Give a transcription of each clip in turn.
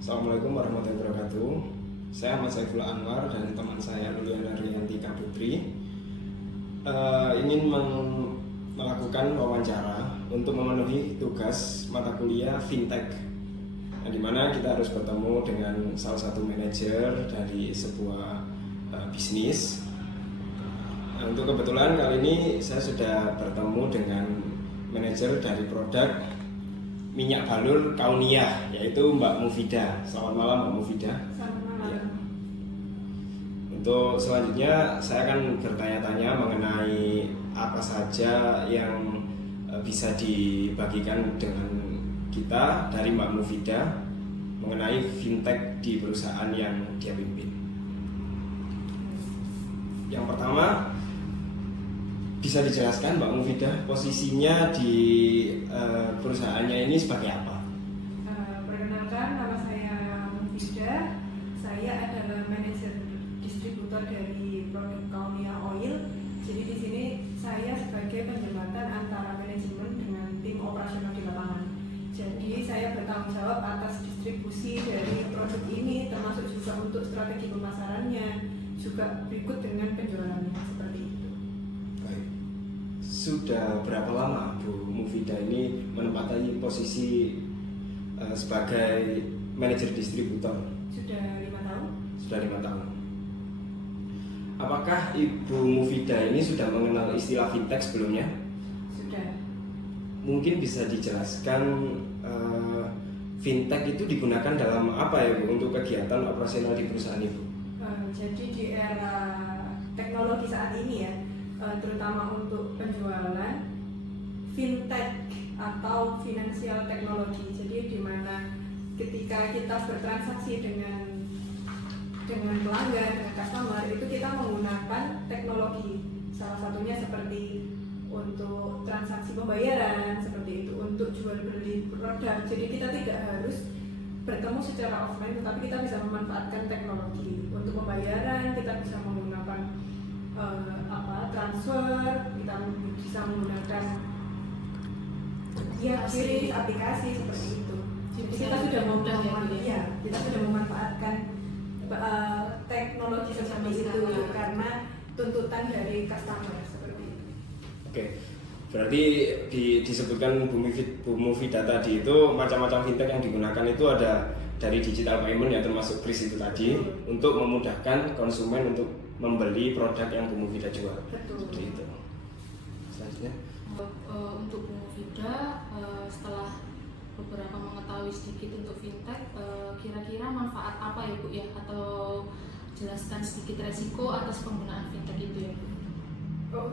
Assalamualaikum warahmatullahi wabarakatuh. Saya Ahmad Saifullah Anwar dan teman saya Luliana Riantika Putri ingin melakukan wawancara untuk memenuhi tugas mata kuliah Fintech, di mana kita harus bertemu dengan salah satu manajer dari sebuah bisnis. Untuk kebetulan kali ini saya sudah bertemu dengan manajer dari produk minyak balur Kaunia, yaitu Mbak Mufida. Selamat malam Mbak Mufida. Selamat malam. Ya. Untuk selanjutnya saya akan bertanya-tanya mengenai apa saja yang bisa dibagikan dengan kita dari Mbak Mufida mengenai fintech di perusahaan yang dia pimpin. Yang pertama, bisa dijelaskan Mbak Mufida posisinya di perusahaannya ini sebagai apa? Perkenalkan, nama saya Mufida. Saya adalah manajer distributor dari produk Kaunia Oil. Jadi di sini saya sebagai penjembatan antara manajemen dengan tim operasional di lapangan. Jadi saya bertanggung jawab atas distribusi dari produk ini, termasuk juga untuk strategi pemasarannya, juga berikut dengan penjualannya seperti itu. Sudah berapa lama Bu Mufida ini menempati posisi sebagai manajer distributor? Sudah 5 tahun. Sudah 5 tahun. Apakah Ibu Mufida ini sudah mengenal istilah fintech sebelumnya? Sudah. Mungkin bisa dijelaskan fintech itu digunakan dalam apa ya Bu untuk kegiatan operasional di perusahaan Ibu? Jadi di era teknologi saat ini ya, terutama untuk penjualan, fintech atau financial technology. Jadi di mana ketika kita bertransaksi dengan pelanggan, dengan customer, itu kita menggunakan teknologi. Salah satunya seperti untuk transaksi pembayaran, seperti itu, untuk jual beli produk. Jadi kita tidak harus bertemu secara offline, tetapi kita bisa memanfaatkan teknologi. Untuk pembayaran kita bisa menggunakan transfer, kita bisa menggunakan aplikasi seperti itu. Jadi kita sudah memanfaatkan teknologi seperti itu karena tuntutan dari customer seperti itu. Oke, berarti disebutkan Bu Mufida tadi itu macam-macam fintech yang digunakan itu ada dari digital payment ya, termasuk kris itu tadi, untuk memudahkan konsumen untuk membeli produk yang Bu Mufida jual. Betul. Seperti itu. Selanjutnya. Untuk Bu Mufida, setelah beberapa mengetahui sedikit untuk fintech, kira-kira manfaat apa ya Bu ya? Atau jelaskan sedikit resiko atas penggunaan fintech itu ya Bu?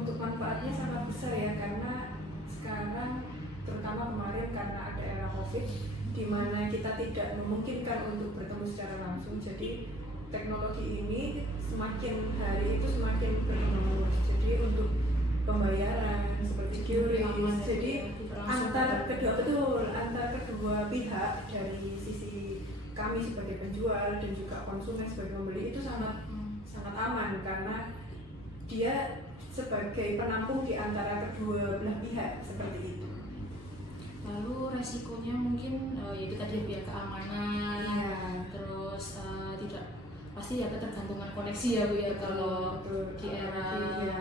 Untuk manfaatnya sangat besar ya, karena sekarang terutama kemarin karena ada era COVID di mana kita tidak memungkinkan untuk bertemu secara langsung. Jadi teknologi ini semakin hari itu semakin berkembang. Jadi untuk pembayaran seperti QRIS, jadi antar kedua pihak dari sisi kami sebagai penjual dan juga konsumen sebagai pembeli itu sangat aman, karena dia sebagai penampung di antara kedua belah pihak seperti itu. Lalu resikonya mungkin yaitu tadi ya keamanan, Ya. terus tidak pasti ya ketergantungan koneksi ya Bu ya kalau di era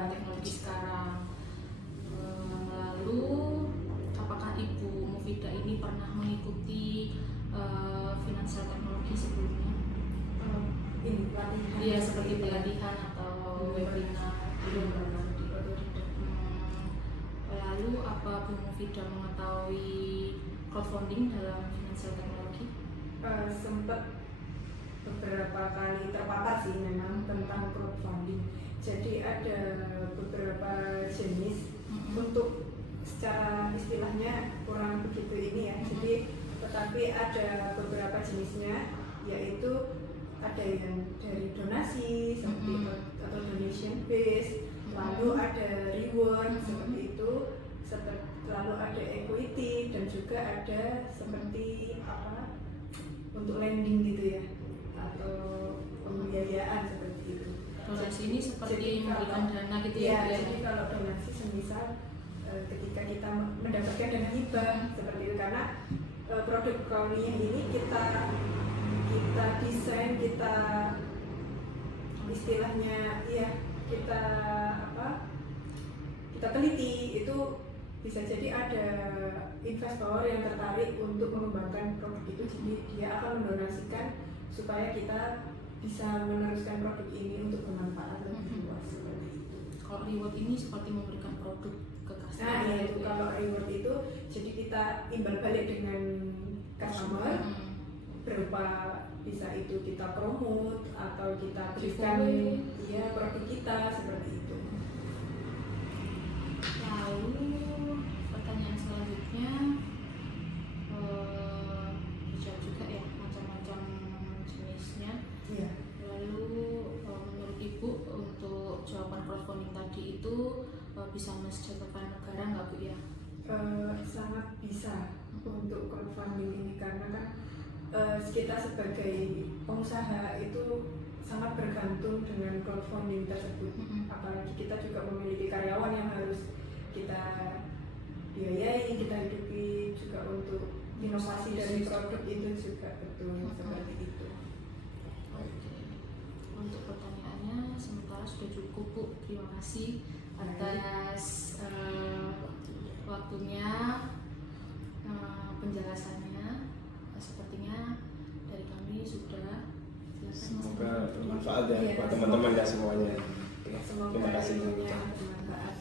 teknologi sekarang. Lalu apakah Ibu Mufida ini pernah mengikuti financial teknologi sebelumnya? Ini pelatihan. Iya, seperti pelatihan atau webinar. Lalu apa Bu Mufida mengetahui crowdfunding dalam financial teknologi? Sempat beberapa kali terpapar sih memang tentang crowdfunding. Jadi ada beberapa jenis, untuk secara istilahnya kurang begitu ini ya. Jadi tetapi ada beberapa jenisnya, yaitu ada yang dari donasi seperti atau donation base, lalu ada reward seperti itu, lalu ada equity, dan juga ada seperti untuk lending gitu ya, atau pembiayaan seperti itu. Donasi ini seperti memberikan dana gitu ya? Jadi kalau donasi semisal ketika kita mendapatkan dana hibah seperti itu, karena produk Kaunia ini kita kita desain, kita istilahnya ya kita kita teliti, itu bisa jadi ada investor yang tertarik untuk mengembangkan produk itu, jadi dia akan mendonasikan supaya kita bisa meneruskan produk ini untuk bermanfaat lebih luas seperti itu. Kalau reward ini seperti memberikan produk ke customer. Nah ya itu kalau reward itu jadi kita imbal balik dengan customer berupa bisa itu kita promote atau kita berikan ya produk kita seperti itu. Lalu pertanyaan selanjutnya dijawab juga ya, macam-macam jenisnya. Iya. Lalu menurut Ibu untuk jawaban crowdfunding tadi itu bisa mensejahterakan negara nggak Bu ya? Sangat bisa untuk crowdfunding ini karena kan kita sebagai pengusaha itu sangat bergantung dengan crowdfunding tersebut. Apalagi kita juga memiliki karyawan yang harus kita biayai, kita hidupi, juga untuk inovasi dari produk itu juga betul seperti itu. Oke. Untuk pertanyaannya sementara sudah cukup Bu. Terima kasih atas waktunya, penjelasannya. Sepertinya dari kami sudah. Semoga bermanfaat ya Iya, buat teman-teman ya semuanya. Semoga Terima kasih. ilmunya bermanfaat.